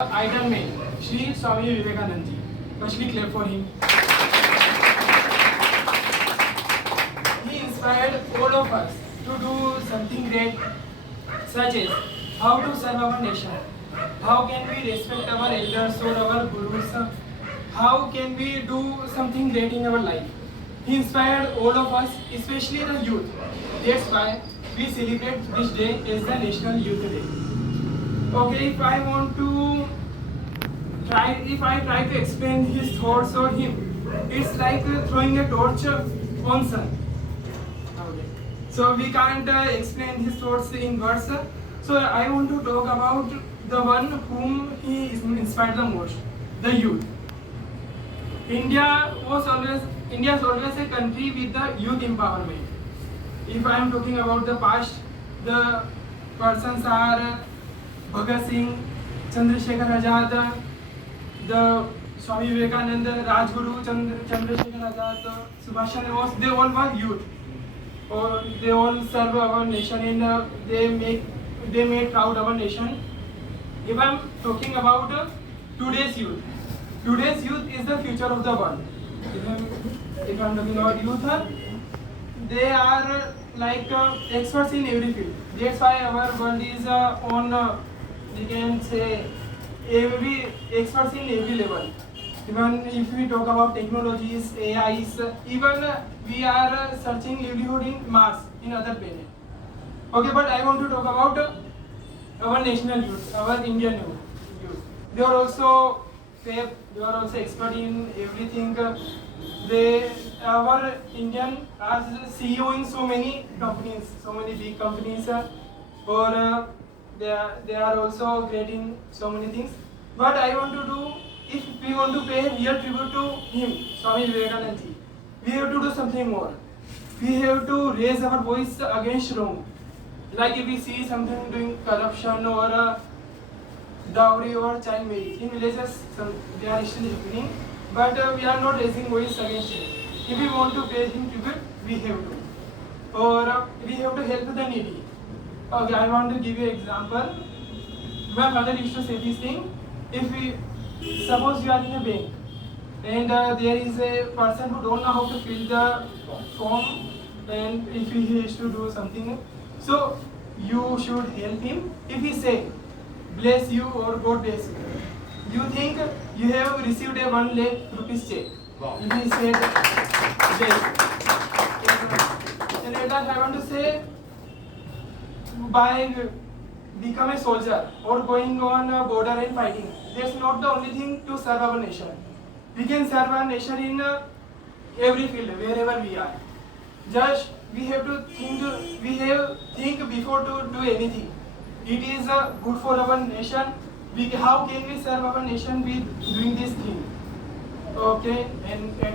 Idol man, Shri Swami Vivekanand ji. Firstly, clap for him. He inspired all of us to do something great, such as how to serve our nation, how can we respect our elders or our gurus, how can we do something great in our life. He inspired all of us, especially the youth. That's why we celebrate this day as the National Youth Day. Okay, if I try to explain his thoughts or him, it's like throwing a torch on sun. Okay. So we can't explain his thoughts in words. So I want to talk about the one whom he inspired the most, the youth. India is always a country with the youth empowerment. If I am talking about the past, the persons are Bhagat Singh, Chandrasekhar Azad, the Swami Vivekananda, Rajguru, Chandrasekhar Azad, Subhash Chandra Bose, they all were youth. Or they all serve our nation and they made proud our nation. If I am talking about today's youth is the future of the world. If I am talking about youth, they are like experts in every field. That's why our world is on, we can say, every experts in every level. Even if we talk about technologies, AIs, even we are searching livelihood in Mars, in other planet. Okay, but I want to talk about our national youth, our Indian youth. They are also fair, they are also expert in everything. Our Indian are CEO in so many companies, so many big companies, or they are also great in so many things. But I want to do, if we want to pay real tribute to him, Swami Vivekanand ji, we have to do something more. We have to raise our voice against wrong. Like if we see something doing corruption or dowry or child marriage in villages, they are still happening, but we are not raising voice against it. If we want to pay him tribute, we have to, or we have to help the needy. Okay, I want to give you an example. My mother used to say this thing. If we suppose you are in a bank and there is a person who don't know how to fill the form, and if he has to do something, so you should help him. If he say bless you or God bless you, you think you have received a 1 lakh rupees check. Wow. If he said bless, and at that I want to say, by become a soldier or going on a border and fighting, that's not the only thing to serve our nation. We can serve our nation in every field, wherever we are. Just we have to think before to do anything. It is good for our nation. How can we serve our nation with doing this thing? Okay, and at